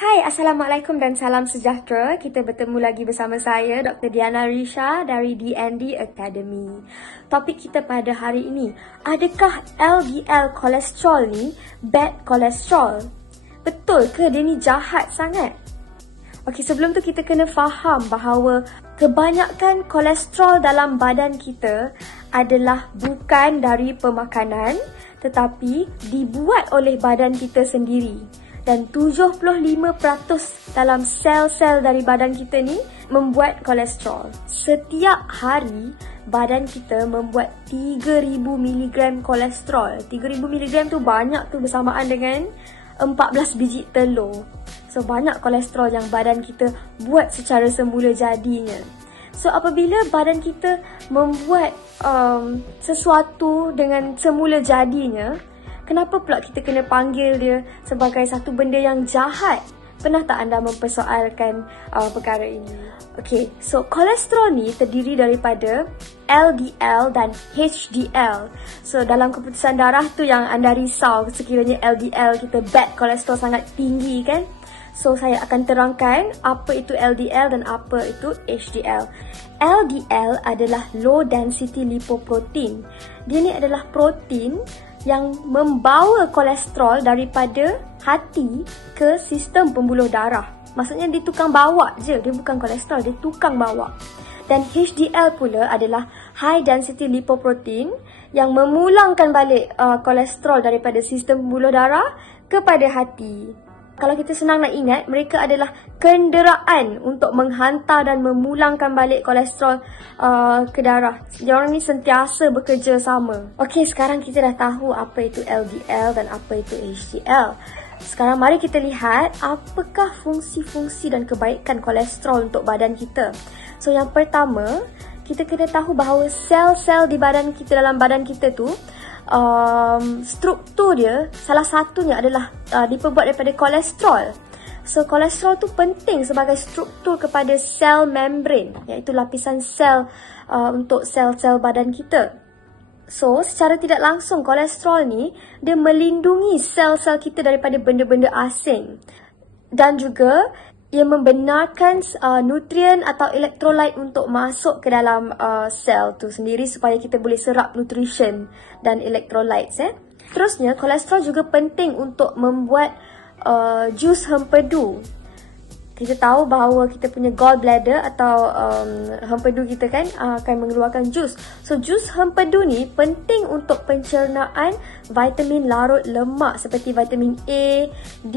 Hai, Assalamualaikum dan salam sejahtera. Kita bertemu lagi bersama saya, Dr. Diana Risha dari DND Academy. Topik kita pada hari ini, adakah LDL kolesterol ni bad kolesterol? Betul ke dia ni jahat sangat? Okey, sebelum tu kita kena faham bahawa kebanyakan kolesterol dalam badan kita adalah bukan dari pemakanan tetapi dibuat oleh badan kita sendiri. Dan 75% dalam sel-sel dari badan kita ni membuat kolesterol. Setiap hari, badan kita membuat 3000 mg kolesterol. 3000 mg tu banyak tu, bersamaan dengan 14 biji telur. So, banyak kolesterol yang badan kita buat secara semula jadinya. So, apabila badan kita membuat sesuatu dengan semula jadinya, kenapa pula kita kena panggil dia sebagai satu benda yang jahat? Pernah tak anda mempersoalkan perkara ini? Okay, so kolesterol ni terdiri daripada LDL dan HDL. So dalam keputusan darah tu yang anda risau sekiranya LDL kita bad kolesterol sangat tinggi kan? So saya akan terangkan apa itu LDL dan apa itu HDL. LDL adalah low density lipoprotein. Dia ni adalah protein yang membawa kolesterol daripada hati ke sistem pembuluh darah. Maksudnya dia tukang bawa je, dia bukan kolesterol, dia tukang bawa. Dan HDL pula adalah high density lipoprotein yang memulangkan balik kolesterol daripada sistem pembuluh darah kepada hati. Kalau kita senang nak ingat, mereka adalah kenderaan untuk menghantar dan memulangkan balik kolesterol ke darah. Diorang ni sentiasa bekerja sama. Okey, sekarang kita dah tahu apa itu LDL dan apa itu HDL. Sekarang mari kita lihat apakah fungsi-fungsi dan kebaikan kolesterol untuk badan kita. So, yang pertama, kita kena tahu bahawa sel-sel di badan kita, dalam badan kita tu, struktur dia salah satunya adalah diperbuat daripada kolesterol. So kolesterol tu penting sebagai struktur kepada sel membran, iaitu lapisan sel untuk sel-sel badan kita. So secara tidak langsung kolesterol ni dia melindungi sel-sel kita daripada benda-benda asing. Dan juga ia membenarkan nutrien atau elektrolit untuk masuk ke dalam sel tu sendiri supaya kita boleh serap nutrition dan elektrolit. Terusnya, kolesterol juga penting untuk membuat jus hempedu. Kita tahu bahawa kita punya gallbladder atau hempedu kita kan akan mengeluarkan jus. So, jus hempedu ni penting untuk pencernaan vitamin larut lemak seperti vitamin A, D,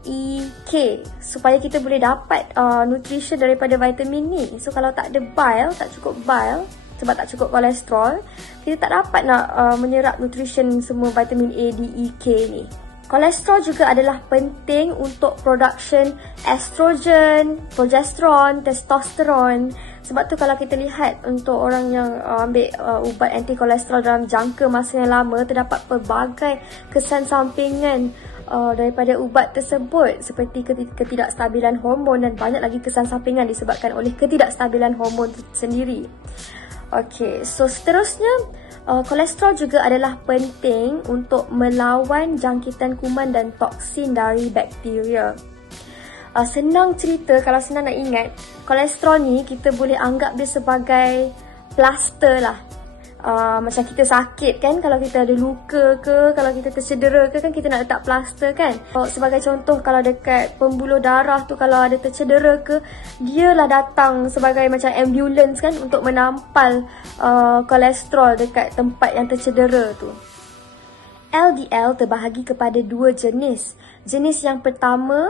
E, K, supaya kita boleh dapat nutrition daripada vitamin ni. So kalau tak ada bile, tak cukup bile sebab tak cukup kolesterol, kita tak dapat nak menyerap nutrition semua vitamin A, D, E, K ni. Kolesterol juga adalah penting untuk production estrogen, progesteron, testosteron. Sebab tu kalau kita lihat untuk orang yang ambil ubat anti kolesterol dalam jangka masa yang lama, terdapat pelbagai kesan sampingan daripada ubat tersebut seperti ketidakstabilan hormon dan banyak lagi kesan sampingan disebabkan oleh ketidakstabilan hormon sendiri. Okey, so seterusnya kolesterol juga adalah penting untuk melawan jangkitan kuman dan toksin dari bakteria. Senang cerita, kalau senang nak ingat, kolesterol ni kita boleh anggap dia sebagai plaster lah. Macam kita sakit kan, kalau kita ada luka ke, kalau kita tercedera ke kan, kita nak letak plaster kan. Sebagai contoh, kalau dekat pembuluh darah tu kalau ada tercedera ke, dia lah datang sebagai macam ambulans kan untuk menampal kolesterol dekat tempat yang tercedera tu. LDL terbahagi kepada dua jenis. Jenis yang pertama,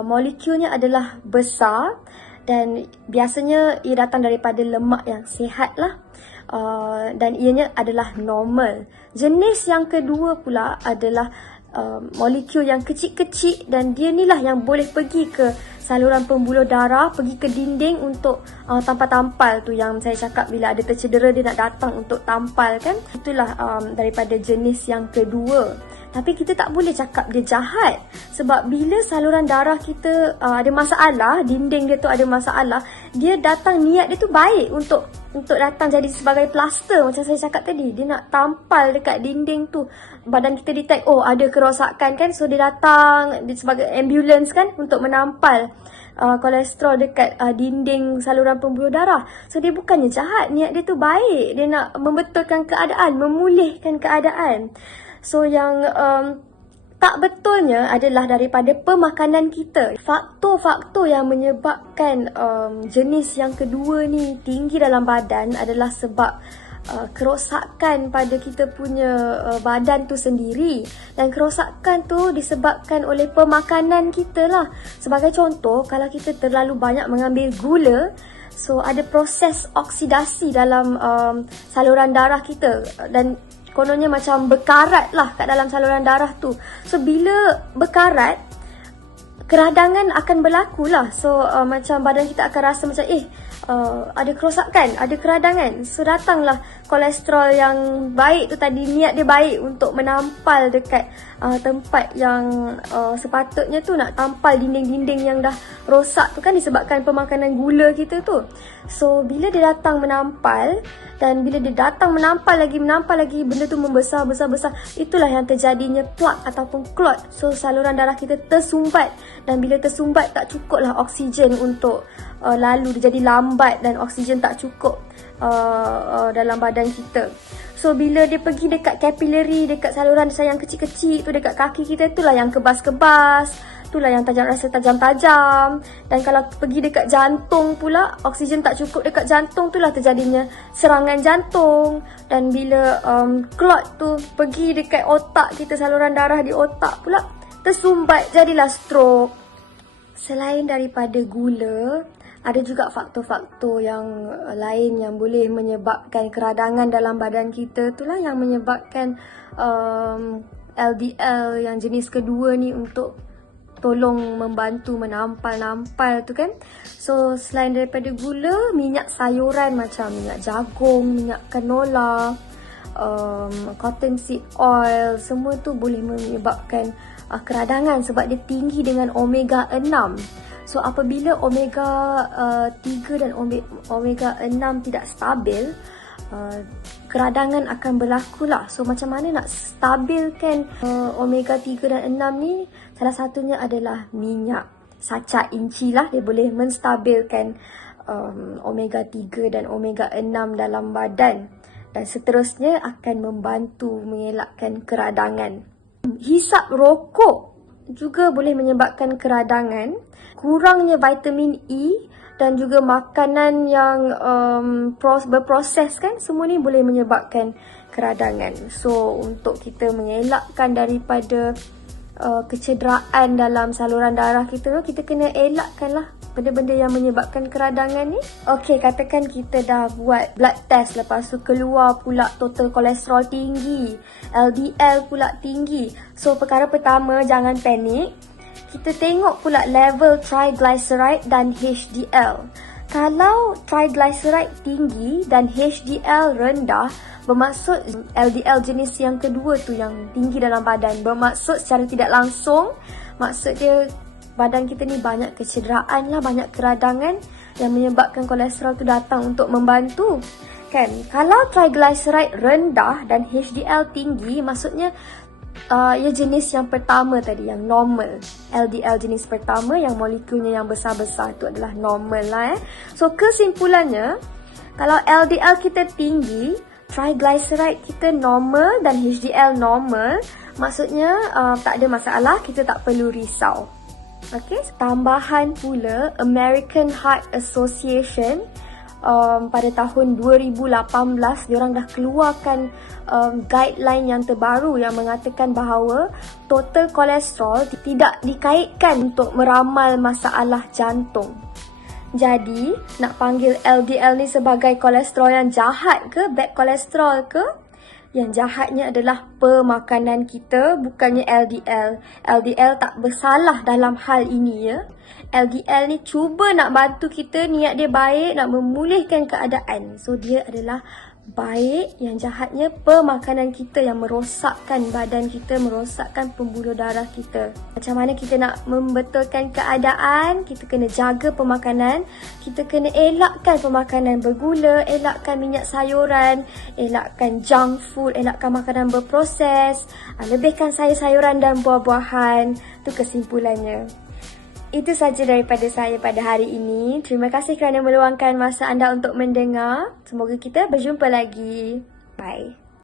molekulnya adalah besar dan biasanya ia datang daripada lemak yang sihat lah. Dan ianya adalah normal. Jenis yang kedua pula adalah molekul yang kecil-kecil dan dia ni lah yang boleh pergi ke saluran pembuluh darah, pergi ke dinding untuk tampal-tampal tu yang saya cakap, bila ada tercedera dia nak datang untuk tampal kan. Itulah daripada jenis yang kedua. Tapi kita tak boleh cakap dia jahat sebab bila saluran darah kita ada masalah, dinding dia tu ada masalah, dia datang, niat dia tu baik untuk untuk datang jadi sebagai plaster macam saya cakap tadi. Dia nak tampal dekat dinding tu. Badan kita detect, oh ada kerosakan kan. So dia datang sebagai ambulans kan untuk menampal kolesterol dekat dinding saluran pembuluh darah. So dia bukannya jahat, niat dia tu baik. Dia nak membetulkan keadaan, memulihkan keadaan. So yang tak betulnya adalah daripada pemakanan kita. Faktor-faktor yang menyebabkan jenis yang kedua ni tinggi dalam badan adalah sebab kerosakan pada kita punya badan tu sendiri. Dan kerosakan tu disebabkan oleh pemakanan kita lah. Sebagai contoh, kalau kita terlalu banyak mengambil gula, so ada proses oksidasi dalam saluran darah kita. Dan kononnya macam berkarat lah kat dalam saluran darah tu. So bila berkarat, keradangan akan berlaku lah. So macam badan kita akan rasa macam ada kerosakan, ada keradangan. So datanglah kolesterol yang baik tu tadi, niat dia baik untuk menampal dekat tempat yang sepatutnya tu, nak tampal dinding-dinding yang dah rosak tu kan disebabkan pemakanan gula kita tu. So bila dia datang menampal, dan bila dia datang menampal lagi, benda tu membesar, itulah yang terjadinya plak ataupun clot. So saluran darah kita tersumbat, dan bila tersumbat tak cukup lah oksigen untuk lalu, dia jadi lambat dan oksigen tak cukup dalam badan kita. So bila dia pergi dekat kapilari, dekat saluran yang kecil-kecil tu, dekat kaki kita, itulah yang kebas-kebas, itulah yang rasa tajam-tajam. Dan kalau pergi dekat jantung pula, oksigen tak cukup dekat jantung, itulah terjadinya serangan jantung. Dan bila clot tu pergi dekat otak kita, saluran darah di otak pula tersumbat, jadilah stroke. Selain daripada gula, ada juga faktor-faktor yang lain yang boleh menyebabkan keradangan dalam badan kita. Itulah yang menyebabkan LDL yang jenis kedua ni untuk tolong membantu menampal-nampal tu kan. So selain daripada gula, minyak sayuran macam minyak jagung, minyak canola, cottonseed oil, semua tu boleh menyebabkan keradangan sebab dia tinggi dengan omega 6. So apabila omega 3 dan omega 6 tidak stabil, keradangan akan berlaku lah. So macam mana nak stabilkan omega 3 dan 6 ni? Salah satunya adalah minyak saca inci lah. Dia boleh menstabilkan omega 3 dan omega 6 dalam badan. Dan seterusnya akan membantu mengelakkan keradangan. Hisap rokok juga boleh menyebabkan keradangan. Kurangnya vitamin E dan juga makanan yang berproses kan, semua ni boleh menyebabkan keradangan. So untuk kita mengelakkan daripada kecederaan dalam saluran darah kita, kita kena elakkan lah benda-benda yang menyebabkan keradangan ni. Okey, katakan kita dah buat blood test, lepas tu keluar pula total kolesterol tinggi, LDL pula tinggi. So perkara pertama, jangan panik. Kita tengok pula level triglyceride dan HDL. Kalau triglyceride tinggi dan HDL rendah, bermaksud LDL jenis yang kedua tu yang tinggi dalam badan. Bermaksud secara tidak langsung, maksud dia badan kita ni banyak kecederaan lah, banyak keradangan yang menyebabkan kolesterol tu datang untuk membantu. Kan? Kalau triglyceride rendah dan HDL tinggi, maksudnya ia jenis yang pertama tadi, yang normal. LDL jenis pertama yang molekulnya yang besar-besar tu adalah normal lah. So kesimpulannya, kalau LDL kita tinggi, triglyceride kita normal dan HDL normal, maksudnya tak ada masalah, kita tak perlu risau. Okay, tambahan pula, American Heart Association pada tahun 2018 diorang dah keluarkan guideline yang terbaru yang mengatakan bahawa total kolesterol tidak dikaitkan untuk meramal masalah jantung. Jadi, nak panggil LDL ni sebagai kolesterol yang jahat ke, bad kolesterol ke? Yang jahatnya adalah pemakanan kita, bukannya LDL. LDL tak bersalah dalam hal ini ya. LDL ni cuba nak bantu kita, niat dia baik, nak memulihkan keadaan. So dia adalah baik, yang jahatnya pemakanan kita yang merosakkan badan kita, merosakkan pembuluh darah kita. Macam mana kita nak membetulkan keadaan? Kita kena jaga pemakanan, kita kena elakkan pemakanan bergula, elakkan minyak sayuran, elakkan junk food, elakkan makanan berproses, lebihkan sayur-sayuran dan buah-buahan. Itu kesimpulannya. Itu saja daripada saya pada hari ini. Terima kasih kerana meluangkan masa anda untuk mendengar. Semoga kita berjumpa lagi. Bye.